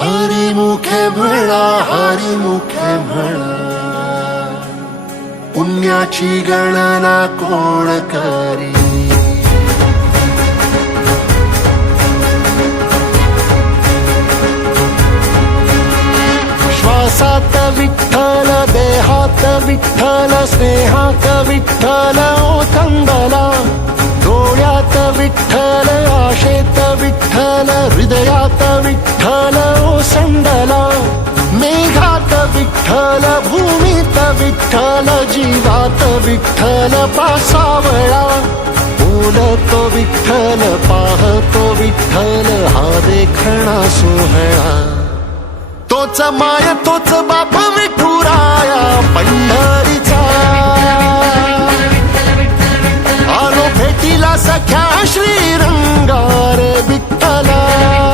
हरिमुखे म्हणा, हरिमुखे म्हणा, पुण्याची गणना कोण करी. श्वासात विठ्ठल, देहात विठ्ठल, स्नेहात विठ्ठल ओथंबला. डोळ्यात विठ्ठल, आशेत विठ्ठल, हृदयात विठ्ठल ओसंडला. मेघात विठ्ठल, भूमीत विठ्ठल, जीवात विठ्ठल पासावळा. बोलतो विठ्ठल, पाहतो विठ्ठल, हा देखणा सोहळा. तोच माय तोच बाप विठुराया पंढरीचा. आलो भेटीला सख्या श्रीरंगार विठ्ठला.